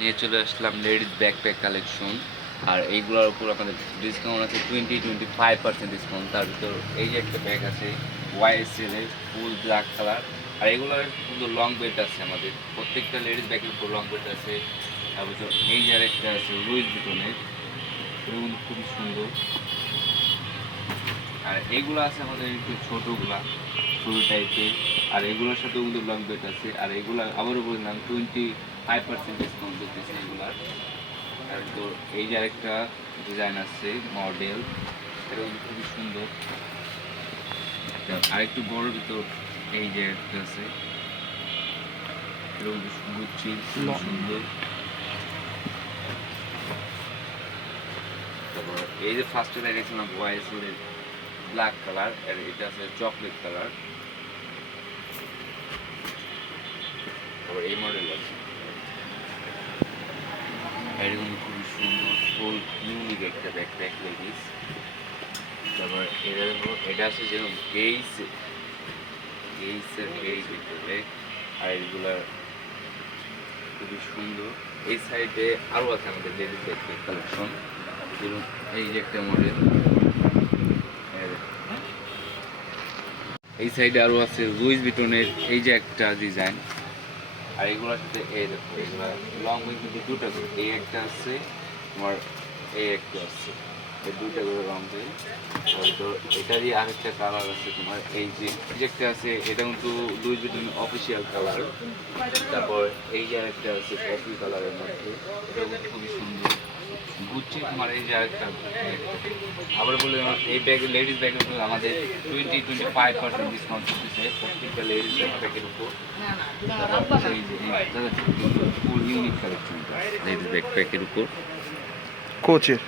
নিয়ে চলে আসলাম ladies backpack collection. আর এইগুলোর উপর আপনাদের ডিসকাউন্ট আছে 25% ডিসকাউন্ট। তার ভিতর এই যে একটা ব্যাগ আছে ওয়াইএসএল এর ফুল ব্ল্যাক কালার। আর এগুলোর কিন্তু লং বেল্ট আছে, আমাদের প্রত্যেকটা লেডিস ব্যাগের উপর লং বেল্ট আছে। তারপর এই যে একটা আছে লুইস ভিটনের, এগুলো খুবই সুন্দর। আর এইগুলো আছে আমাদের একটু ছোটোগুলা, ছোটো টাইপের। আর এগুলোর সাথেও কিন্তু লং বেল্ট আছে। আর এগুলো আবারও বললাম 25% ডিসকাউন্ট করতেছে এগুলার। আর তো এই যে আরেকটা ডিজাইন আছে মডেল, এটা কিন্তু খুবই সুন্দর। আরেকটু বড় ভিতর এই যে একটা আছে, এটা কিন্তু গুচ্ছি খুবই সুন্দর। তারপর এই যে ফার্স্টে দেখেছিলাম ওয়াইএসএল এর ব্ল্যাক কালার, আর এটা আছে চকলেট কালার। তারপর এই মডেল আছে, এটা কিন্তু খুবই সুন্দর, ফুল ইউনিক একটা ব্যাকপ্যাক লেডিস। তারপর এটা আছে যেরকম গেইসের গেইস একটা ব্যাগ। আর এগুলা খুবই সুন্দর। এই সাইডে আরও আছে আমাদের লেডিস ব্যাকপ্যাক কালেকশন, যেরকম এই যে একটা মডেল। এই সাইডে আরও আছে লুইস ভিটনের এই যে একটা ডিজাইন। আর এগুলোর সাথে এই দেখো, এগুলো লং উইথ কিন্তু দুটো করে, এই একটা আছে তোমার, এই একটা আছে, এই দুইটা করে লং উইথ। তো এটারই আরেকটা কালার আছে তোমার, এই যে একটা আছে, এটা কিন্তু লুইস ভিটন অফিসিয়াল কালার। তারপর এই যে আরেকটা আছে কফি কালারের মধ্যে, এটা কিন্তু খুবই সুন্দর। গুচ্ছি তোমার এই যে আরেকটা। আবার বলে এই ব্যাগ লেডিস ব্যাগের উপর আমাদের 25% ডিসকাউন্ট দিচ্ছে প্রত্যেকটা লেডিস ব্যাগের উপর। এই যে ফুল ইউনিক কালেকশন লেডিস ব্যাকপ্যাকের উপর কোচের